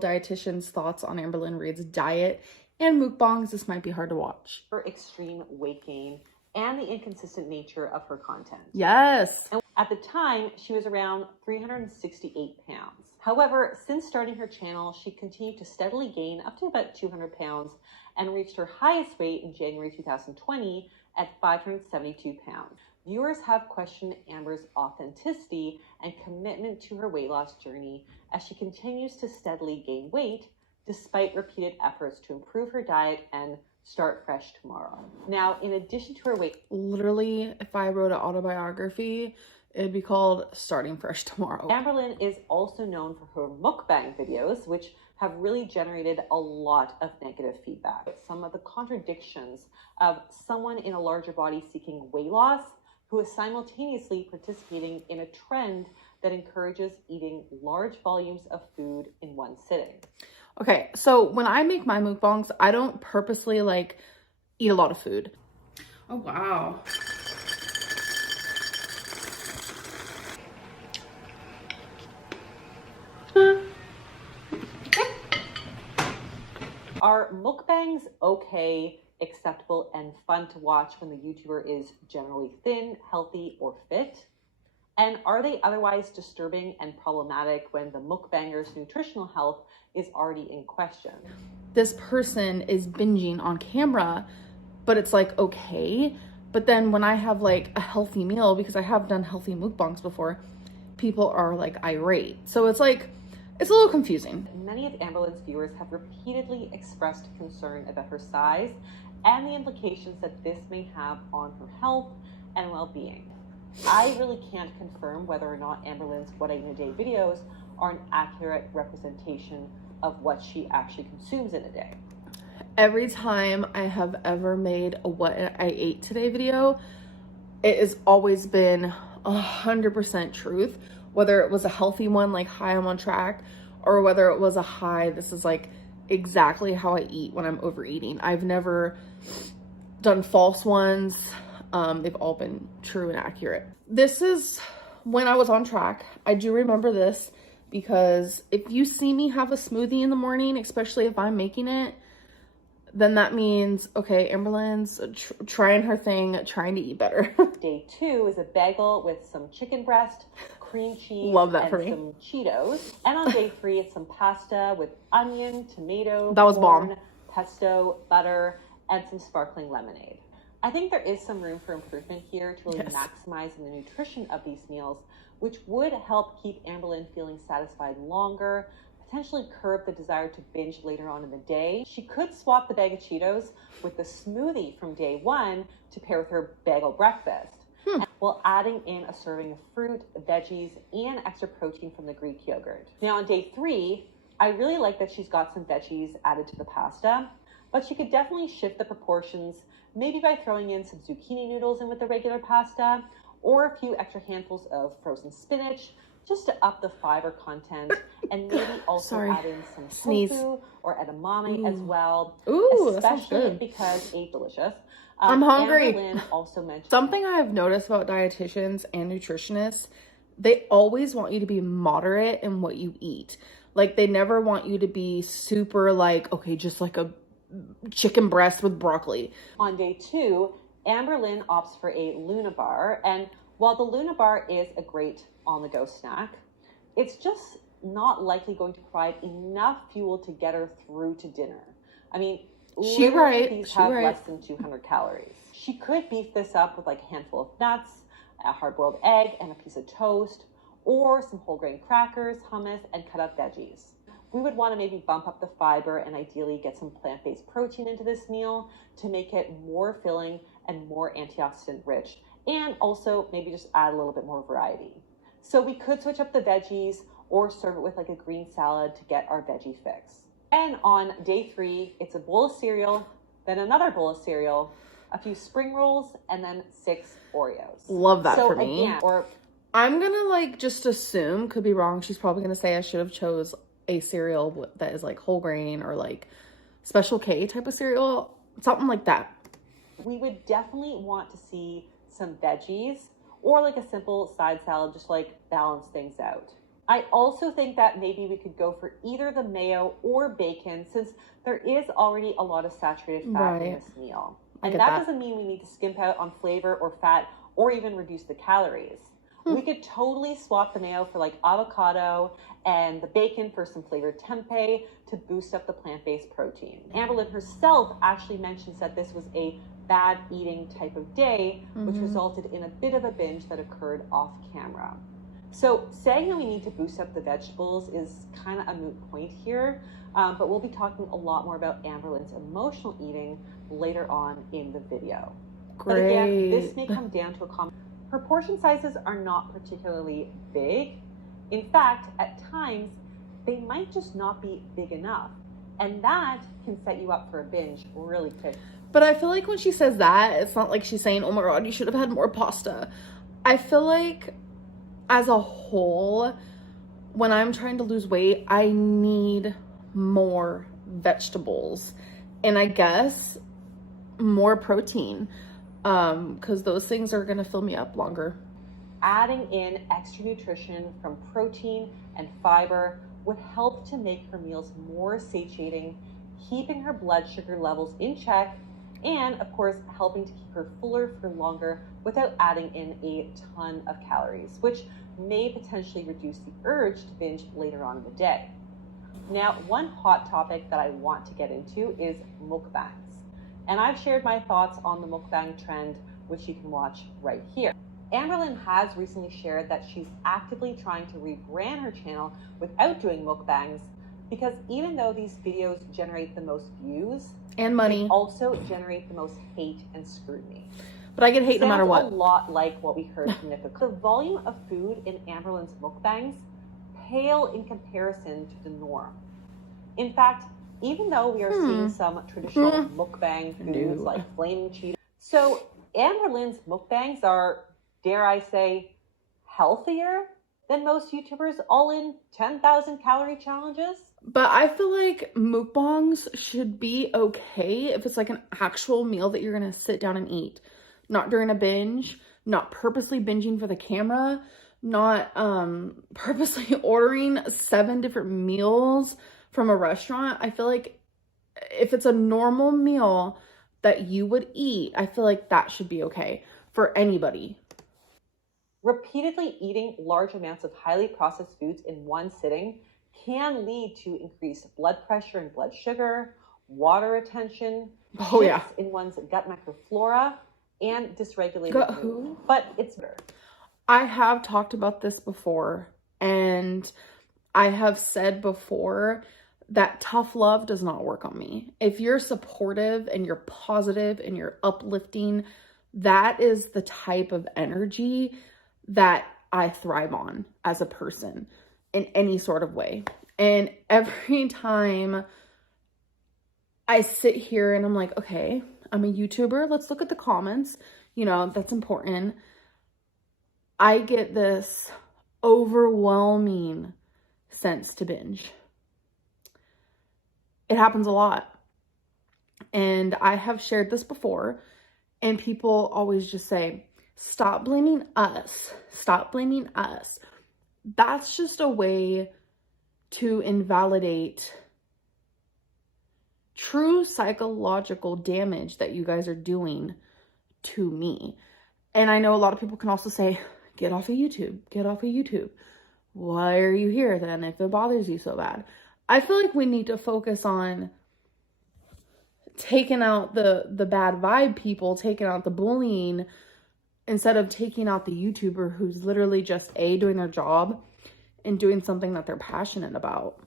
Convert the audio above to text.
Dietitian's thoughts on Amberlynn Reids' diet and mukbangs. This might be hard to watch. Her extreme weight gain and the inconsistent nature of her content. Yes. And at the time, she was around 368 pounds. However, since starting her channel, she continued to steadily gain up to about 200 pounds and reached her highest weight in January 2020 at 572 pounds. Viewers have questioned Amber's authenticity and commitment to her weight loss journey as she continues to steadily gain weight despite repeated efforts to improve her diet and start fresh tomorrow. Now, in addition to her weight... Literally, if I wrote an autobiography, it'd be called Starting Fresh Tomorrow. Amberlynn is also known for her mukbang videos, which have really generated a lot of negative feedback. Some of the contradictions of someone in a larger body seeking weight loss who is simultaneously participating in a trend that encourages eating large volumes of food in one sitting. Okay, so when I make my mukbangs, I don't purposely like eat a lot of food. Oh, wow. Are mukbangs okay, acceptable, and fun to watch when the YouTuber is generally thin, healthy, or fit? And are they otherwise disturbing and problematic when the mukbanger's nutritional health is already in question? This person is binging on camera, but it's like, okay. But then when I have like a healthy meal, because I have done healthy mukbangs before, people are like irate. So it's like, it's a little confusing. Many of Amberlynn's viewers have repeatedly expressed concern about her size and the implications that this may have on her health and well-being. I really can't confirm whether or not Amberlynn's What I Eat in a Day videos are an accurate representation of what she actually consumes in a day. Every time I have ever made a What I Ate Today video, it has always been 100% truth. Whether it was a healthy one, like, hi, I'm on track, or whether it was a hi, this is like exactly how I eat when I'm overeating. I've never done false ones. They've all been true and accurate. This is when I was on track. I do remember this because if you see me have a smoothie in the morning, especially if I'm making it, then that means, okay, Amberlynn's trying her thing, trying to eat better. Day 2 is a bagel with some chicken breast, cream cheese, Love that and for me. some Cheetos. And on day 3, it's some pasta with onion, tomato, that was corn, bomb. pesto, butter, and some sparkling lemonade. I think there is some room for improvement here to really maximize the nutrition of these meals, which would help keep Amberlynn feeling satisfied longer, potentially curb the desire to binge later on in the day. She could swap the bag of Cheetos with the smoothie from day 1 to pair with her bagel breakfast, while adding in a serving of fruit, veggies, and extra protein from the Greek yogurt. Now on day 3, I really like that she's got some veggies added to the pasta, but she could definitely shift the proportions, maybe by throwing in some zucchini noodles in with the regular pasta, or a few extra handfuls of frozen spinach, just to up the fiber content, and maybe also add in some tofu or edamame as well. Ooh, especially because it's delicious. I'm hungry. Amberlynn also mentioned something I've noticed about dietitians and nutritionists, they always want you to be moderate in what you eat. Like, they never want you to be super like, okay, just like a chicken breast with broccoli. On day 2, Amberlynn opts for a Luna bar, and while the Luna bar is a great on-the-go snack, it's just not likely going to provide enough fuel to get her through to dinner. I mean, these have less than 200 calories. She could beef this up with like a handful of nuts, a hard-boiled egg, and a piece of toast, or some whole grain crackers, hummus, and cut up veggies. We would want to maybe bump up the fiber and ideally get some plant-based protein into this meal to make it more filling and more antioxidant rich, and also maybe just add a little bit more variety. So we could switch up the veggies or serve it with like a green salad to get our veggie fix. And on day 3, it's a bowl of cereal, then another bowl of cereal, a few spring rolls, and then 6 Oreos. Love that for me. Again, I'm gonna like just assume, could be wrong, she's probably gonna say I should have chose a cereal that is like whole grain or like Special K type of cereal, something like that. We would definitely want to see some veggies or like a simple side salad, just like balance things out. I also think that maybe we could go for either the mayo or bacon, since there is already a lot of saturated fat in this meal. And that doesn't mean we need to skimp out on flavor or fat or even reduce the calories. We could totally swap the mayo for like avocado and the bacon for some flavored tempeh to boost up the plant-based protein. Amberlynn herself actually mentions that this was a bad eating type of day, which resulted in a bit of a binge that occurred off camera. So saying that we need to boost up the vegetables is kind of a moot point here, but we'll be talking a lot more about Amberlynn's emotional eating later on in the video. Great. But again, this may come down to a common. Her portion sizes are not particularly big. In fact, at times, they might just not be big enough. And that can set you up for a binge really quick. But I feel like when she says that, it's not like she's saying, oh my God, you should have had more pasta. I feel like as a whole, when I'm trying to lose weight, I need more vegetables. And I guess more protein. Because those things are going to fill me up longer. Adding in extra nutrition from protein and fiber would help to make her meals more satiating, keeping her blood sugar levels in check, and of course, helping to keep her fuller for longer without adding in a ton of calories, which may potentially reduce the urge to binge later on in the day. Now, one hot topic that I want to get into is mukbangs. And I've shared my thoughts on the mukbang trend, which you can watch right here. Amberlynn has recently shared that she's actively trying to rebrand her channel without doing mukbangs, because even though these videos generate the most views and money, they also generate the most hate and scrutiny. But I get hate no matter what. A lot like what we heard from Nicole. The volume of food in Amberlynn's mukbangs pale in comparison to the norm. In fact, even though we are seeing some traditional mukbang foods like flaming Cheetos, so Amberlynn's mukbangs are, dare I say, healthier than most YouTubers all in 10,000 calorie challenges. But I feel like mukbangs should be okay if it's like an actual meal that you're gonna sit down and eat, not during a binge, not purposely binging for the camera, not purposely ordering 7 different meals from a restaurant. I feel like if it's a normal meal that you would eat, I feel like that should be okay for anybody. Repeatedly eating large amounts of highly processed foods in one sitting can lead to increased blood pressure and blood sugar, water retention, shifts in one's gut microflora, and dysregulated mood. But it's better. I have talked about this before, and I have said before that tough love does not work on me. If you're supportive and you're positive and you're uplifting, that is the type of energy that I thrive on as a person in any sort of way. And every time I sit here and I'm like, okay, I'm a YouTuber, let's look at the comments, you know, that's important. I get this overwhelming sense to binge. It happens a lot. And I have shared this before, and people always just say, stop blaming us. Stop blaming us. That's just a way to invalidate true psychological damage that you guys are doing to me. And I know a lot of people can also say, get off of YouTube. Get off of YouTube. Why are you here then if it bothers you so bad? I feel like we need to focus on taking out the bad vibe people, taking out the bullying, instead of taking out the YouTuber who's literally just doing their job and doing something that they're passionate about.